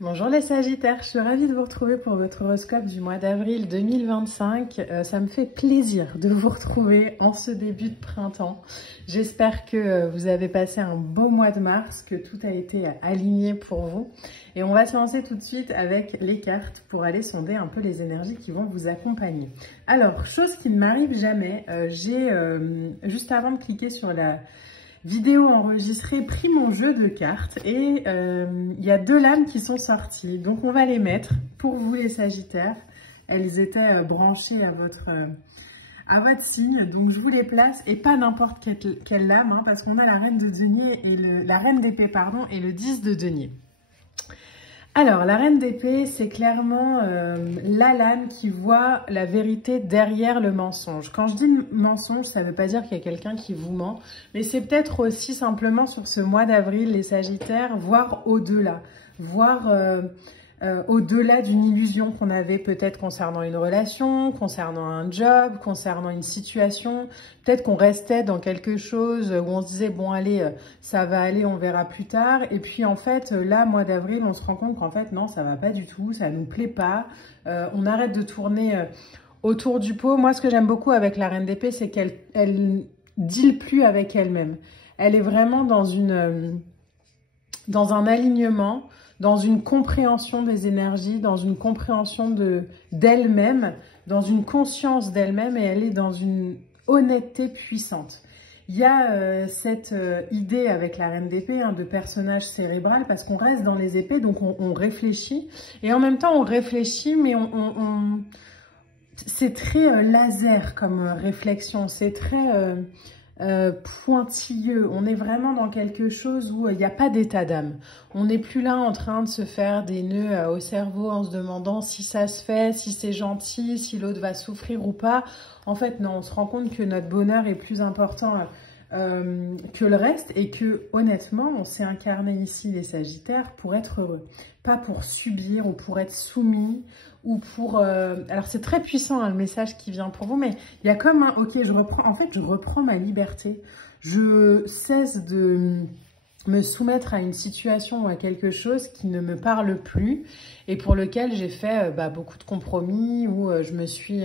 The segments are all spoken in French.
Bonjour les Sagittaires, je suis ravie de vous retrouver pour votre horoscope du mois d'avril 2025. Ça me fait plaisir de vous retrouver en ce début de printemps. J'espère que vous avez passé un beau mois de mars, que tout a été aligné pour vous. Et on va se lancer tout de suite avec les cartes pour aller sonder un peu les énergies qui vont vous accompagner. Alors, chose qui ne m'arrive jamais, j'ai juste avant de cliquer sur la vidéo enregistrée, pris mon jeu de cartes et il y a deux lames qui sont sorties. Donc on va les mettre pour vous les Sagittaires. Elles étaient branchées à votre signe, donc je vous les place et pas n'importe quelle lame, hein, parce qu'on a la reine de denier et la reine d'épée pardon et le 10 de denier. Alors, la reine d'épée, c'est clairement la lame qui voit la vérité derrière le mensonge. Quand je dis mensonge, ça ne veut pas dire qu'il y a quelqu'un qui vous ment, mais c'est peut-être aussi simplement sur ce mois d'avril, les Sagittaires, voir au-delà, voir au-delà d'une illusion qu'on avait peut-être concernant une relation, concernant un job, concernant une situation. Peut-être qu'on restait dans quelque chose où on se disait, bon allez, ça va aller, on verra plus tard. Et puis en fait, là, mois d'avril, on se rend compte qu'en fait, non, ça va pas du tout, ça nous plaît pas. On arrête de tourner autour du pot. Moi, ce que j'aime beaucoup avec la reine d'épée, c'est qu'elle deal plus avec elle-même. Elle est vraiment dans un alignement, dans une compréhension des énergies, dans une compréhension d'elle-même, dans une conscience d'elle-même, et elle est dans une honnêteté puissante. Il y a cette idée avec la reine d'épée de personnage cérébral, parce qu'on reste dans les épées, donc on réfléchit, et en même temps on réfléchit, mais c'est très laser comme réflexion, c'est très pointilleux. On est vraiment dans quelque chose où il n'y a pas d'état d'âme. On n'est plus là en train de se faire des nœuds au cerveau en se demandant si ça se fait, si c'est gentil, si l'autre va souffrir ou pas. En fait, non, on se rend compte que notre bonheur est plus important que le reste et que, honnêtement, on s'est incarné ici, les Sagittaires, pour être heureux. Pas pour subir ou pour être soumis ou pour... Alors, c'est très puissant, hein, le message qui vient pour vous, mais il y a comme un... Ok, je reprends ma liberté. Je cesse de me soumettre à une situation ou à quelque chose qui ne me parle plus et pour lequel j'ai fait beaucoup de compromis ou je me suis...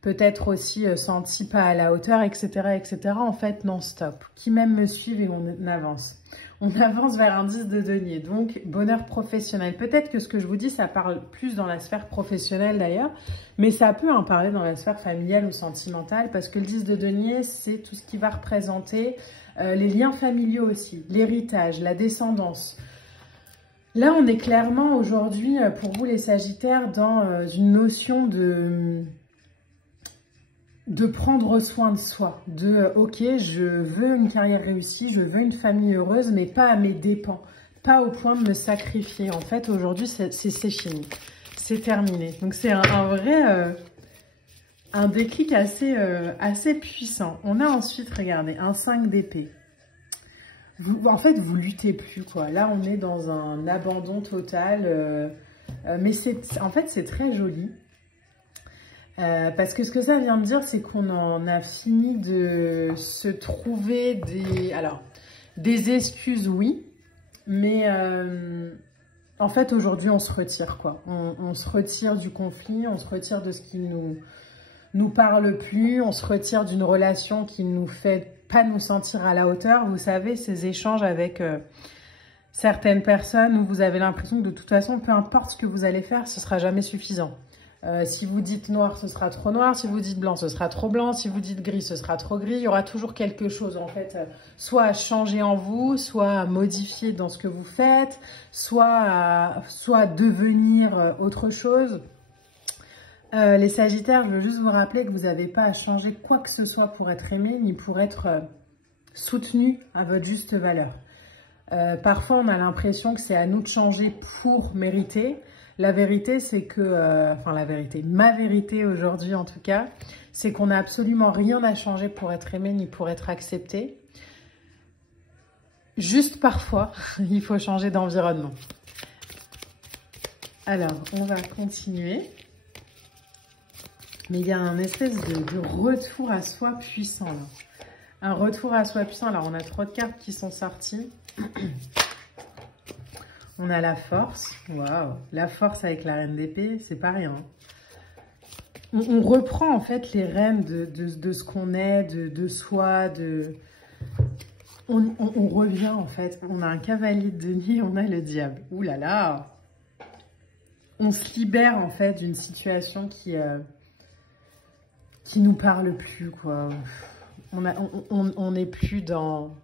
peut-être aussi senti pas à la hauteur, etc., etc. En fait, non, stop. Qui même me suivent et on avance. On avance vers un 10 de denier. Donc, bonheur professionnel. Peut-être que ce que je vous dis, ça parle plus dans la sphère professionnelle d'ailleurs, mais ça peut en parler dans la sphère familiale ou sentimentale, parce que le 10 de denier, c'est tout ce qui va représenter les liens familiaux aussi, l'héritage, la descendance. Là, on est clairement aujourd'hui, pour vous les Sagittaires, dans une notion de prendre soin de soi, ok, je veux une carrière réussie, je veux une famille heureuse, mais pas à mes dépens, pas au point de me sacrifier. En fait, aujourd'hui, c'est fini, c'est terminé. Donc, c'est un vrai un déclic assez puissant. On a ensuite, regardez, un 5 d'épée. En fait, vous luttez plus, quoi. Là, on est dans un abandon total, mais en fait, c'est très joli. Parce que ce que ça vient de dire, c'est qu'on en a fini de se trouver des excuses, oui, mais en fait, aujourd'hui, on se retire, quoi. On se retire du conflit, on se retire de ce qui nous parle plus, on se retire d'une relation qui ne nous fait pas nous sentir à la hauteur. Vous savez, ces échanges avec certaines personnes où vous avez l'impression que de toute façon, peu importe ce que vous allez faire, ce sera jamais suffisant. Si vous dites noir, ce sera trop noir. Si vous dites blanc, ce sera trop blanc. Si vous dites gris, ce sera trop gris. Il y aura toujours quelque chose, en fait, soit à changer en vous, soit à modifier dans ce que vous faites, soit à devenir autre chose. Les Sagittaires, je veux juste vous rappeler que vous n'avez pas à changer quoi que ce soit pour être aimé, ni pour être soutenu à votre juste valeur. Parfois, on a l'impression que c'est à nous de changer pour mériter. La vérité, c'est que, ma vérité aujourd'hui en tout cas, c'est qu'on n'a absolument rien à changer pour être aimé ni pour être accepté. Juste parfois, il faut changer d'environnement. Alors, on va continuer. Mais il y a un espèce de retour à soi puissant là. Un retour à soi puissant. Alors, on a 3 de cartes qui sont sorties. On a la force. Waouh, la force avec la reine d'épée, c'est pas rien. On reprend en fait les rênes de ce qu'on est, de soi, on revient en fait. On a un cavalier de denier, on a le diable. Ouh là là. On se libère en fait d'une situation qui nous parle plus, quoi. On n'est plus dans...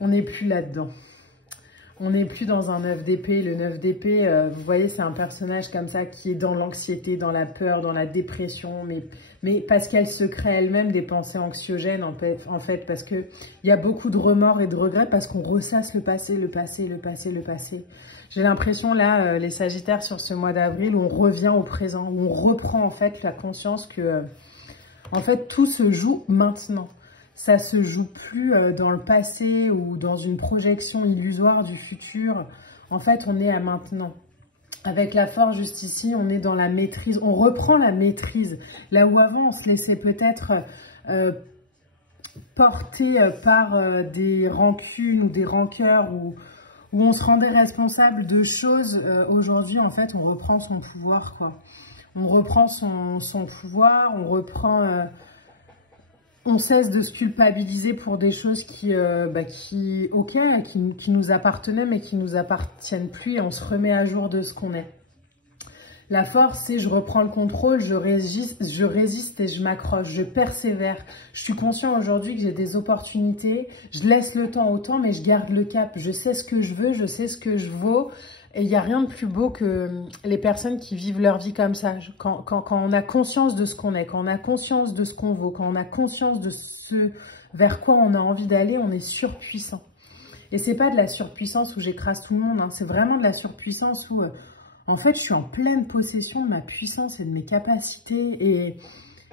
On n'est plus là-dedans. On n'est plus dans un 9 d'épée. Le 9 d'épée, vous voyez, c'est un personnage comme ça qui est dans l'anxiété, dans la peur, dans la dépression, mais parce qu'elle se crée elle-même des pensées anxiogènes, en fait, parce qu'il y a beaucoup de remords et de regrets, parce qu'on ressasse le passé, le passé, le passé, le passé. J'ai l'impression, là, les Sagittaires, sur ce mois d'avril, où on revient au présent, où on reprend, en fait, la conscience que, en fait, tout se joue maintenant. Ça se joue plus dans le passé ou dans une projection illusoire du futur. En fait, on est à maintenant. Avec la force juste ici, on est dans la maîtrise. On reprend la maîtrise. Là où avant, on se laissait peut-être porter par des rancunes ou des rancœurs où on se rendait responsable de choses. Aujourd'hui, en fait, on reprend son pouvoir, quoi. On reprend son pouvoir, on reprend... on cesse de se culpabiliser pour des choses qui nous appartenaient, mais qui nous appartiennent plus, et on se remet à jour de ce qu'on est. La force, c'est je reprends le contrôle, je résiste et je m'accroche, je persévère. Je suis conscient aujourd'hui que j'ai des opportunités, je laisse le temps au temps, mais je garde le cap. Je sais ce que je veux, je sais ce que je vaux. Et il n'y a rien de plus beau que les personnes qui vivent leur vie comme ça. Quand on a conscience de ce qu'on est, quand on a conscience de ce qu'on vaut, quand on a conscience de ce vers quoi on a envie d'aller, on est surpuissant. Et c'est pas de la surpuissance où j'écrase tout le monde, hein. C'est vraiment de la surpuissance où, en fait, je suis en pleine possession de ma puissance et de mes capacités. Et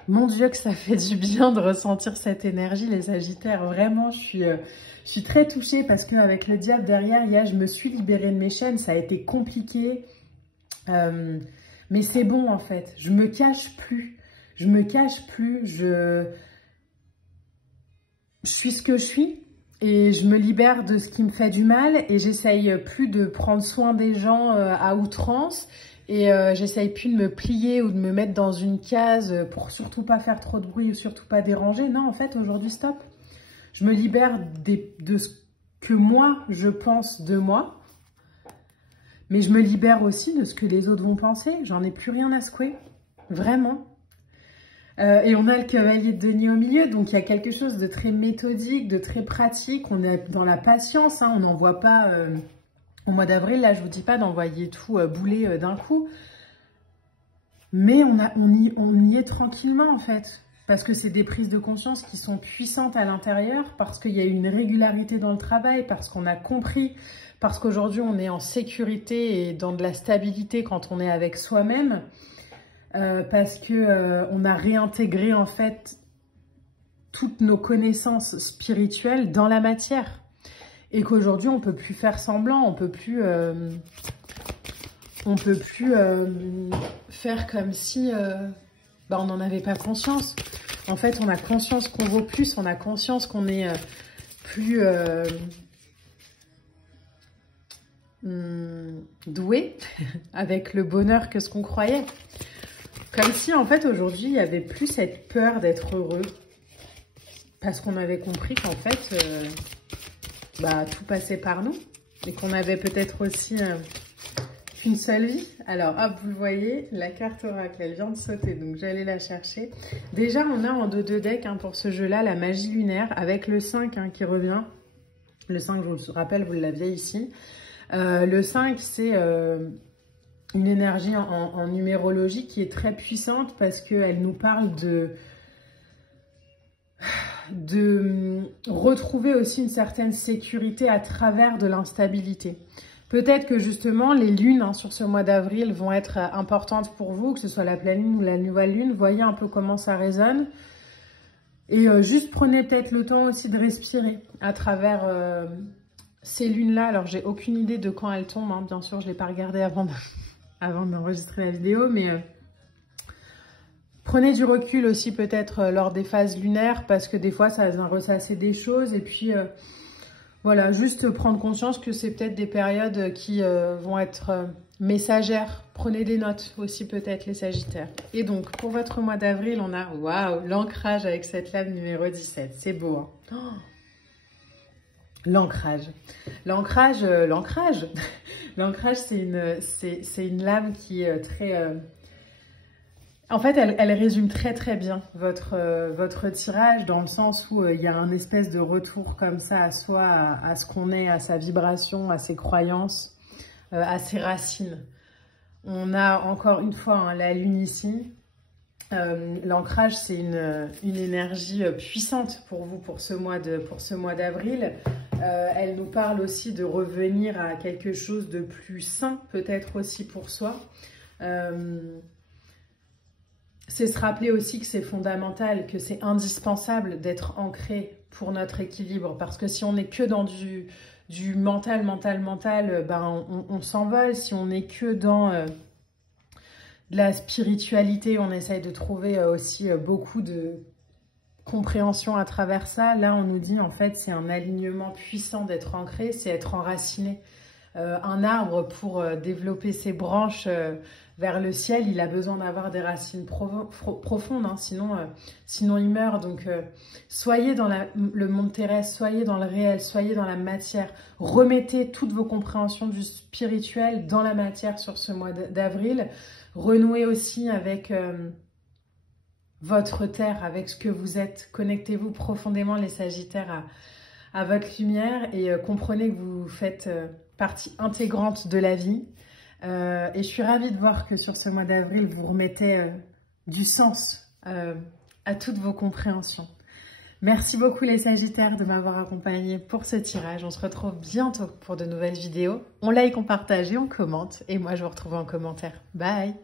mon Dieu, que ça fait du bien de ressentir cette énergie, les Sagittaires. Vraiment, je suis très touchée parce qu'avec le diable derrière, je me suis libérée de mes chaînes. Ça a été compliqué. Mais c'est bon, en fait. Je me cache plus. Je me cache plus. Je suis ce que je suis. Et je me libère de ce qui me fait du mal. Et j'essaye plus de prendre soin des gens à outrance. Et j'essaye plus de me plier ou de me mettre dans une case pour surtout pas faire trop de bruit ou surtout pas déranger. Non, en fait, aujourd'hui, stop. Je me libère de ce que moi, je pense de moi. Mais je me libère aussi de ce que les autres vont penser. J'en ai plus rien à secouer. Vraiment. Et on a le cavalier de denier au milieu. Donc, il y a quelque chose de très méthodique, de très pratique. On est dans la patience. Hein, on n'envoie pas... au mois d'avril, là, je vous dis pas d'envoyer tout bouler d'un coup. Mais on y est tranquillement, en fait. Parce que c'est des prises de conscience qui sont puissantes à l'intérieur, parce qu'il y a une régularité dans le travail, parce qu'on a compris, parce qu'aujourd'hui on est en sécurité et dans de la stabilité quand on est avec soi-même, parce que on a réintégré en fait toutes nos connaissances spirituelles dans la matière. Et qu'aujourd'hui on peut plus faire semblant, on peut plus faire comme si... on n'en avait pas conscience. En fait, on a conscience qu'on vaut plus, on a conscience qu'on est plus doué avec le bonheur que ce qu'on croyait. Comme si, en fait, aujourd'hui, il n'y avait plus cette peur d'être heureux. Parce qu'on avait compris qu'en fait, tout passait par nous. Et qu'on avait peut-être aussi... une seule vie. Alors, hop, vous le voyez, la carte oracle, elle vient de sauter, donc j'allais la chercher. Déjà, on a en dos de deck pour ce jeu-là la magie lunaire avec le 5 qui revient. Le 5, je vous le rappelle, vous l'aviez ici. Le 5, c'est une énergie en numérologie qui est très puissante parce qu'elle nous parle de retrouver aussi une certaine sécurité à travers de l'instabilité. Peut-être que justement, les lunes sur ce mois d'avril vont être importantes pour vous, que ce soit la pleine lune ou la nouvelle lune. Voyez un peu comment ça résonne. Et juste prenez peut-être le temps aussi de respirer à travers ces lunes-là. Alors, j'ai aucune idée de quand elles tombent. Bien sûr, je ne l'ai pas regardé avant d'enregistrer la vidéo. Mais prenez du recul aussi peut-être lors des phases lunaires parce que des fois, ça vient ressasser des choses. Et puis... Voilà, juste prendre conscience que c'est peut-être des périodes qui vont être messagères. Prenez des notes aussi peut-être les Sagittaires. Et donc, pour votre mois d'avril, on a, waouh, l'ancrage avec cette lame numéro 17. C'est beau, hein? Oh, l'ancrage. L'ancrage, c'est une lame qui est très... En fait, elle résume très très bien votre tirage dans le sens où il y a un espèce de retour comme ça à soi, à ce qu'on est, à sa vibration, à ses croyances, à ses racines. On a encore une fois hein, la lune ici. L'ancrage, c'est une énergie puissante pour vous pour ce mois d'avril. Elle nous parle aussi de revenir à quelque chose de plus sain, peut-être aussi pour soi. C'est se rappeler aussi que c'est fondamental, que c'est indispensable d'être ancré pour notre équilibre. Parce que si on n'est que dans du mental, ben on s'envole. Si on n'est que dans de la spiritualité, on essaye de trouver aussi beaucoup de compréhension à travers ça. Là, on nous dit en fait, c'est un alignement puissant d'être ancré, c'est être enraciné. Un arbre, pour développer ses branches vers le ciel, il a besoin d'avoir des racines profondes, hein, sinon il meurt. Donc, soyez dans le monde terrestre, soyez dans le réel, soyez dans la matière. Remettez toutes vos compréhensions du spirituel dans la matière sur ce mois d'avril. Renouez aussi avec votre terre, avec ce que vous êtes. Connectez-vous profondément, les Sagittaires, à votre lumière et comprenez que vous faites partie intégrante de la vie. Et je suis ravie de voir que sur ce mois d'avril, vous remettez du sens à toutes vos compréhensions. Merci beaucoup les Sagittaires de m'avoir accompagné pour ce tirage. On se retrouve bientôt pour de nouvelles vidéos. On like, on partage et on commente. Et moi, je vous retrouve en commentaire. Bye!